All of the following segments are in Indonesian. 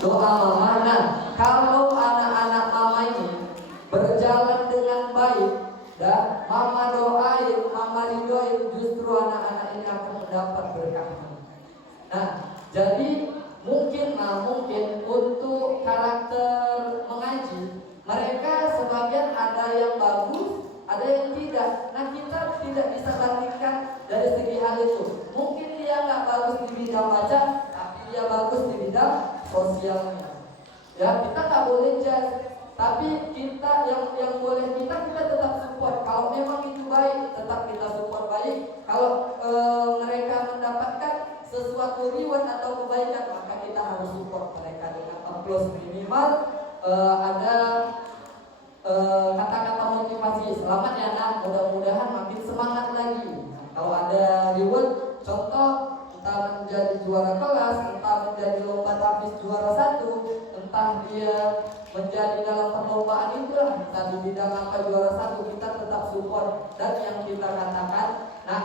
doa mama. Nah, kalau anak-anak mama ini berjalan dengan baik dan mama doain, mama ridoin, justru anak-anak ini akan mendapat berkah. Nah, jadi mungkin untuk karakter mengaji, mereka sebagian ada yang bagus, ada yang tidak. Nah, kita tidak bisa bandingkan dari segi hal itu. Mungkin dia nggak bagus di bidang baca, tapi dia bagus di bidang sosialnya. Ya, kita nggak boleh judge. Tapi kita yang boleh kita tetap support. Kalau memang itu baik, tetap kita support baik. Kalau mereka mendapatkan sesuatu reward atau kebaikan, maka kita harus support mereka dengan applause minimal. Ada kata-kata motivasi. Selamat ya nak, mudah-mudahan makin semangat lagi. Nah, kalau ada reward, contoh entah menjadi juara kelas, entah menjadi lomba tapis juara 1, entah dia menjadi dalam perlombaan itulah, entah di bidang apa juara 1, kita tetap support. Dan yang kita katakan, nah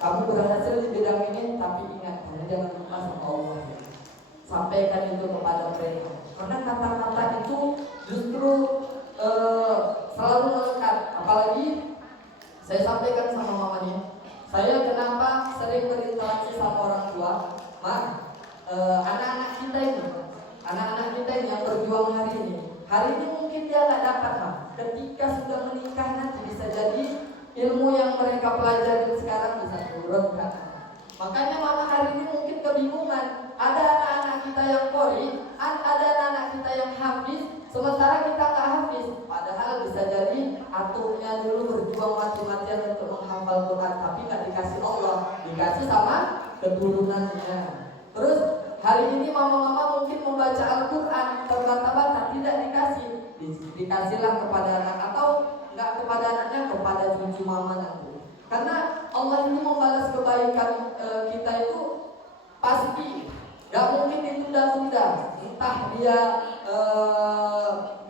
kamu berhasil di bidang ini, tapi ingat, kamu jangan lupa sama Allah. Sampaikan itu kepada mereka, karena kata-kata itu justru selalu melekat. Apalagi saya sampaikan sama mamanya, saya kenapa sering berinteraksi sama orang tua, anak-anak kita ini yang berjuang hari ini mungkin dia nggak dapat, ketika sudah menikah nanti bisa jadi ilmu yang mereka pelajari sekarang bisa turun kan. Makanya mama hari ini mungkin kebingungan, ada anak-anak kita yang qori, ada anak-anak kita yang hafiz, sementara kita nggak hafiz. Padahal bisa jadi atuknya dulu berjuang mati-matian untuk menghafal Quran, tapi nggak dikasih Allah, dikasih sama keturunannya. Terus hari ini mama-mama mungkin membaca Al-Quran terbata-bata, tidak dikasihlah kepada anak, atau nggak kepada anaknya, kepada cucu mama nanti. Karena Allah ini membalas kebaikan kita itu pasti, nggak mungkin ditunda-tunda. Entah dia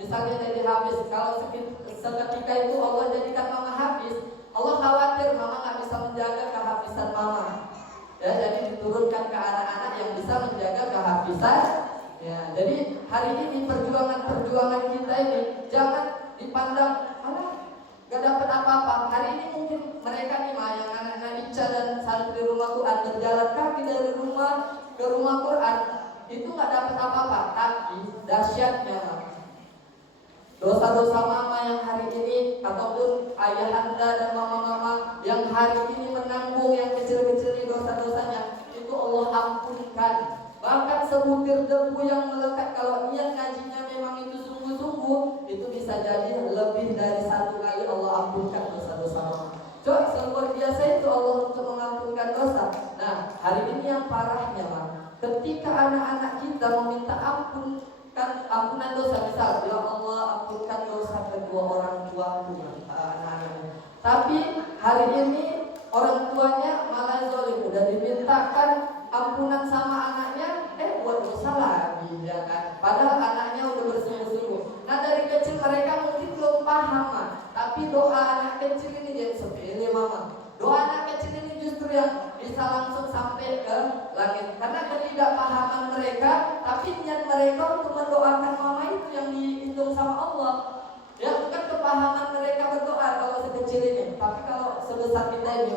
misalnya jadi hafiz, kalau seketika itu Allah jadikan mama hafiz, Allah khawatir mama nggak bisa menjaga kehafizan mama. Ya, jadi diturunkan ke anak-anak yang bisa menjaga kehafizan. Ya, jadi hari ini perjuangan kita ini jangan dipandang gak dapat apa-apa. Hari ini mungkin mereka nih yang anak-anak Ica dan santri rumah Quran berjalan kaki dari rumah ke rumah Quran itu gak dapat apa-apa, tapi dahsyatnya dosa-dosa mama yang hari ini, ataupun ayah anda dan mama-mama yang hari ini menanggung yang kecil-kecil ini dosa-dosanya, itu Allah ampunkan. Bahkan sebutir debu yang melekat, kalau niat ngajinya memang itu sungguh-sungguh, itu bisa jadi lebih dari 1 kali Allah ampunkan dosa-dosa mama. Coba seluar biasa itu Allah untuk mengampunkan dosa. Nah, hari ini yang parahnya ketika anak-anak kita meminta ampunan dosa, misal ya Allah ampunkan dosa kedua orang tuaku, anak-anaknya. Tapi hari ini orang tuanya malah zalim, udah dimintakan ampunan sama anaknya, buat dosa lagi, ya kan? Padahal anaknya udah bersungguh-sungguh. Nah, dari kecil mereka mungkin belum paham, tapi doa anak kecil ini jadi sepele, mama. Doa anak kecil ini justru yang bisa langsung sampai ke langit, karena ketidakpahaman mereka, tapi niat mereka untuk mendoakan mama itu yang dihitung sama Allah. Ya, bukan kepahaman mereka berdoa kalau sekecil ini, tapi kalau sebesar kita ini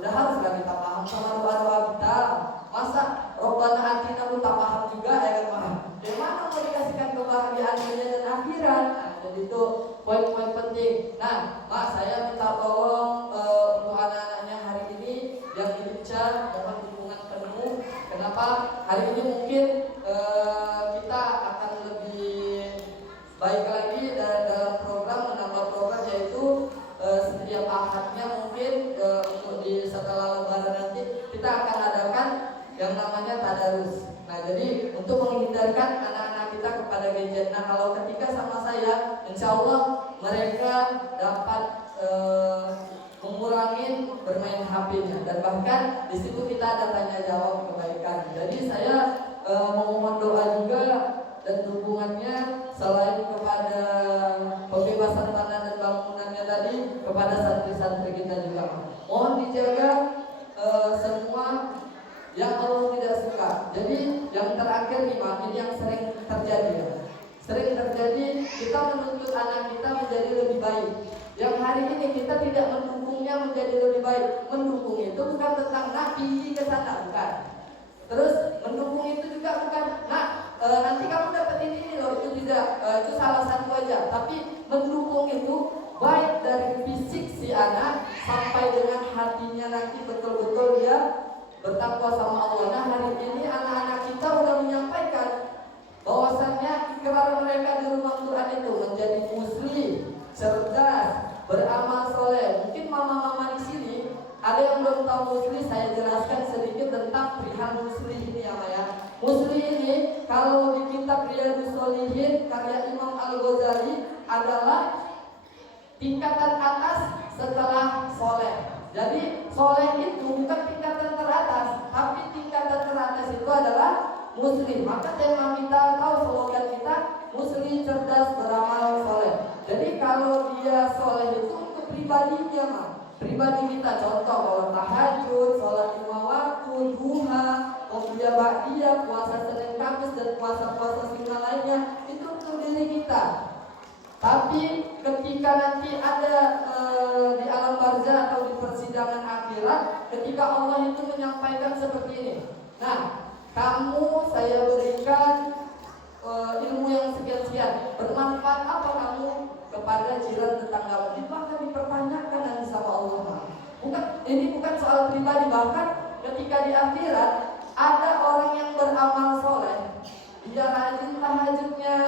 udah haruslah kita paham sama doa-doa kita. Masa Rabbana atina pun tak paham juga, ya kan? Dari mana mau dikasihkan kebahagiaan dunia dan akhirat? Nah, jadi itu poin-poin penting. Nah, saya minta tolong untuk anak-anaknya hari ini yang dibaca, mohon dukungan penuh. Kenapa? Hari ini mungkin kita akan lebih baik lagi dalam program, menambah program, yaitu setiap ahadnya mungkin untuk setelah lebaran nanti kita akan adakan yang namanya tadarus. Nah, jadi untuk menghindarkan anak-anak kita kepada gadget. Nah, kalau ketika sama saya, insya Allah mereka dapat mengurangi bermain HP-nya, dan bahkan di situ kita ada tanya jawab kebaikan. Jadi saya memohon doa juga dan dukungannya, selain kepada pembebasan tanah dan bangunannya tadi, kepada santri-santri kita juga. Mohon dijaga semua yang Allah tidak suka. Jadi yang terakhir terakhir nih Mak, ini yang sering terjadi ya. Sering terjadi kita menuntut anak kita menjadi lebih baik. Yang hari ini kita tidak mendukungnya menjadi lebih baik. Mendukung itu bukan tentang nak tinggi ke sana, bukan. Terus mendukung itu juga bukan nanti kamu dapat ini loh, itu tidak, itu salah satu aja. Tapi mendukung itu baik dari fisik si anak sampai dengan hatinya nanti betul-betul dia bertakwa sama Allah. Nah hari ini anak-anak kita udah menyampaikan bahwasannya ikrar mereka di rumah Quran itu menjadi muslim, cerdas, beramal soleh. Mungkin mama-mama di sini ada yang belum tahu muslim, saya jelaskan sedikit tentang perihal muslim ini ya Maya. Muslim ini kalau di kitab Riyadhus Shalihin karya Imam Al-Ghazali adalah tingkatan atas setelah soleh. Jadi soleh itu bukan tingkatan teratas, tapi tingkatan teratas itu adalah muslim. Maka tema kita tahu slogan kita muslim, cerdas, beramal, soleh. Jadi kalau dia soleh itu untuk pribadinya mah, pribadi kita. Contoh kalau tahajud, sholat 5 waktu, duha, dia ba'diyah, puasa Senin Kamis dan puasa-puasa sunnah lainnya, itu untuk diri kita. Tapi ketika nanti ada di alam barzah atau di persidangan akhirat, ketika Allah itu menyampaikan seperti ini, nah kamu saya berikan ilmu yang sekian-sekian, bermanfaat apa kamu kepada jiran tetanggamu? Itu akan dipertanyakan nanti sama Allah. Ini bukan soal pribadi, bahkan ketika di akhirat ada orang yang beramal soleh, dia rajin tahajudnya,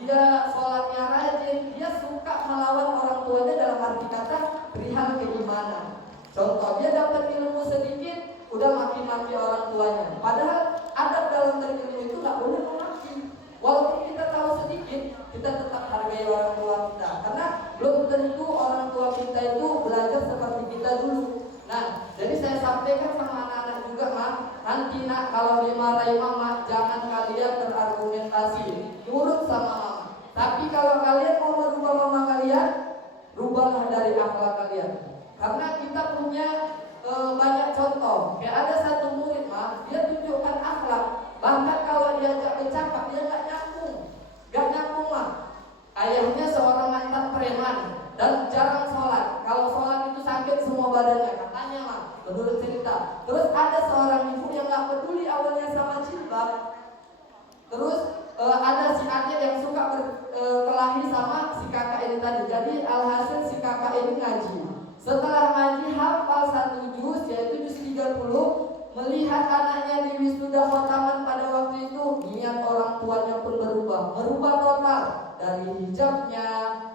dia sholatnya rajin, dia suka melawan orang tuanya dalam arti kata perihal keimanan. Contoh, dia dapat ilmu sedikit, udah maki-maki orang tuanya. Padahal adab dalam berilmu itu nggak boleh memaki. Walaupun kita tahu sedikit, kita tetap hargai orang tua kita. Karena belum tentu orang tua kita itu belajar seperti kita dulu. Nah, jadi saya sampaikan sama anak-anak juga, Mak, nanti nak kalau dimarahi mama, jangan kalian berargumentasi, nurut sama mama. Tapi kalau kalian mau merubah mama kalian, rubahlah dari akhlak kalian. Karena kita punya banyak contoh. Kayak ada satu murid, Mak, dia tunjukkan akhlak. Bahkan kalau diajak bercakap, dia nggak nyambung, Mak. Ayahnya seorang mantan preman dan jarang sholat. Kalau sholat itu sakit semua badannya, katanya Mak, menurut cerita. Terus ada seorang ibu yang nggak peduli awalnya sama jilbab. Terus ada si adik yang suka berkelahi sama si kakak ini tadi. Jadi alhasil si kakak ini ngaji. Setelah ngaji hafal 1 juz, yaitu juz 30. Melihat anaknya di wisuda khotaman pada waktu itu, niat orang tuanya pun berubah total. Dari hijabnya,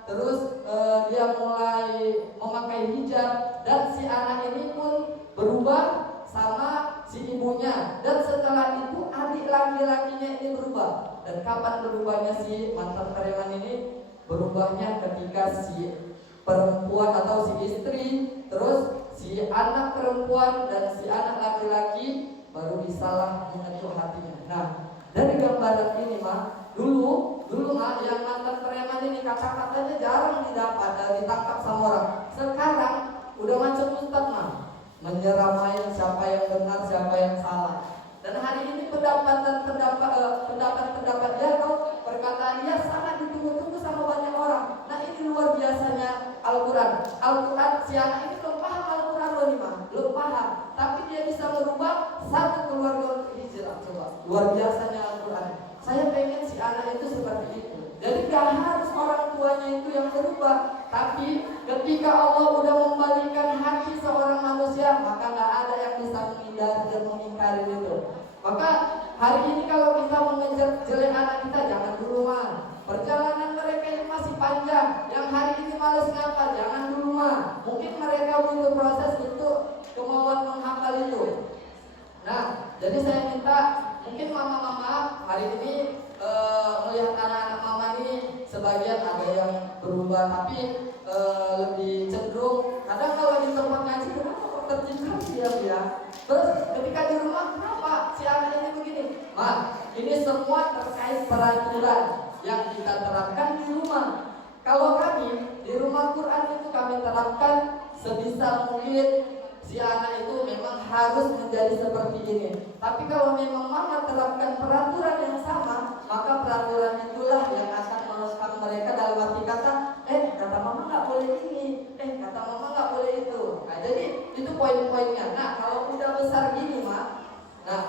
terus dia mulai memakai hijab, dan si anak ini pun berubah sama si ibunya. Dan setelah itu adik laki-lakinya ini berubah. Dan kapan berubahnya si mantan preman ini? Berubahnya ketika si perempuan atau si istri, terus si anak perempuan dan si anak laki-laki baru bisalah mengetuk hatinya. Nah, dari gambaran ini Mak, dulu Mak, yang mantan preman ini kata-katanya jarang ditangkap sama orang. Sekarang udah macam ustaz Mak, menyeramain siapa yang benar, siapa yang salah. Dan hari ini pendapat dia atau perkataan dia sangat ditunggu-tunggu sama banyak orang. Nah ini luar biasanya Al-Quran. Si anak ini belum paham Al-Quran loh nih Mak, belum paham. Tapi dia bisa merubah satu keluarga untuk hijrah. Coba, luar biasanya Al-Quran. Saya pengen si anak itu seperti itu. Jadi gak harus orang tuanya itu yang berubah, tapi ketika Allah udah membalikan hati seorang manusia, maka gak ada yang bisa menghindari dan mengingkari itu. Maka hari ini kalau kita mengejar jelek anak kita, jangan dulu Mah. Perjalanan mereka ini masih panjang. Yang hari ini malas ngapal, jangan dulu Mah. Mungkin mereka butuh proses untuk kemauan menghafal itu. Nah, jadi saya minta mungkin mama-mama hari ini melihat anak-anak mama ini sebagian ada yang berubah, tapi lebih cenderung kadang kalau di tempat ngaji kenapa kok terjengkam dia. Terus ketika di rumah kenapa si anak ini begini? Ini semua terkait peraturan yang kita terapkan di rumah. Kalau kami di rumah Quran itu kami terapkan sebisa mungkin si anak itu memang harus menjadi seperti ini. Tapi kalau memang mama terapkan peraturan yang sama, maka peraturan itulah yang akan melengkapi mereka dalam arti kata, kata mama nggak boleh ini, kata mama nggak boleh itu. Nah, jadi itu poin-poinnya. Nah, kalau udah besar gini, mak, nah